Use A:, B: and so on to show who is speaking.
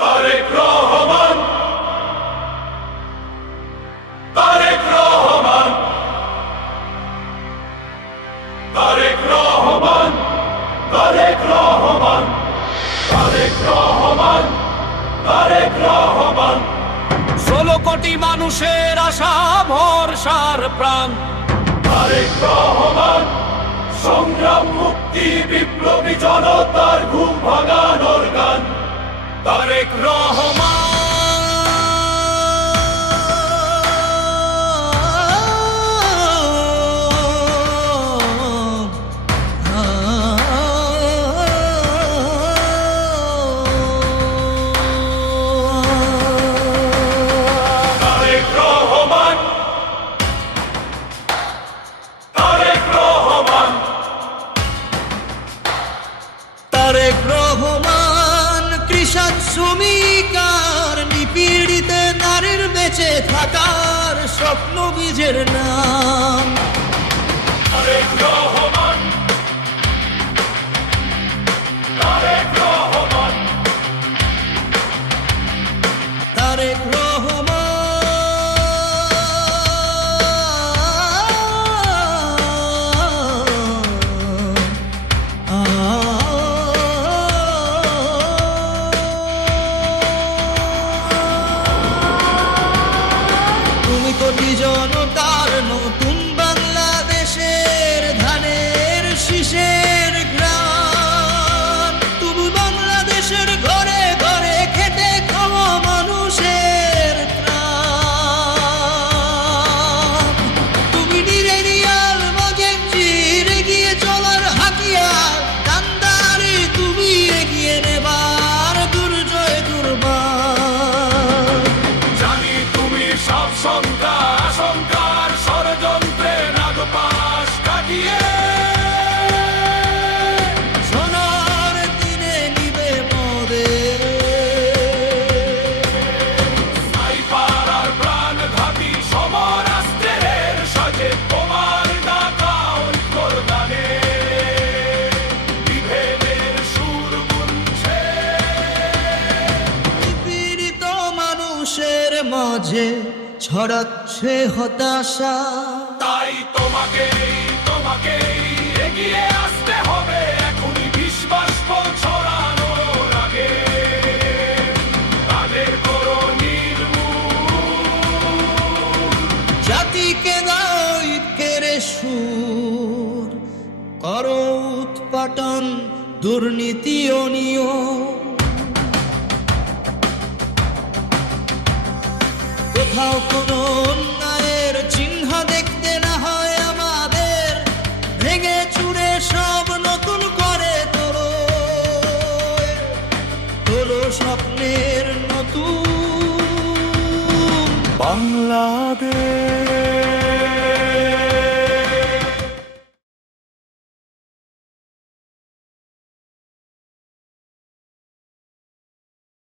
A: তারেক রহমান। তারেক রহমান। তারেক রহমান। তারেক রহমান। তারেক রহমান। তারেক রহমান।
B: ষোলো কোটি মানুষের আশা ভরসার প্রাণ।
A: তারেক রহমান সংগ্রাম মুক্তি বিপ্লবী জনতার ঘুম ভাঙানোর গান। তারেক
B: রহমান। শ্রমিকার নিপীড়িত নারীর বেঁচে থাকার স্বপ্ন বীজের নাম। মাঝে ছড়াচ্ছে হতাশা।
A: তাই তোমাকেই তোমাকেই এগিয়ে আসতে হবে। এখনই বিশ্বাস ছড়ানোর আগে। তাদের করো
B: জাতিকে দাও সুর। করো উৎপাটন দুর্নীতি ও কোথাও কোনো অন্যায়ের চিহ্ন দেখতে না হয় আমাদের। ভেঙে চুরে সব নতুন করে তোলো তোলো স্বপ্নের নতুন।
A: বাংলাদেশ।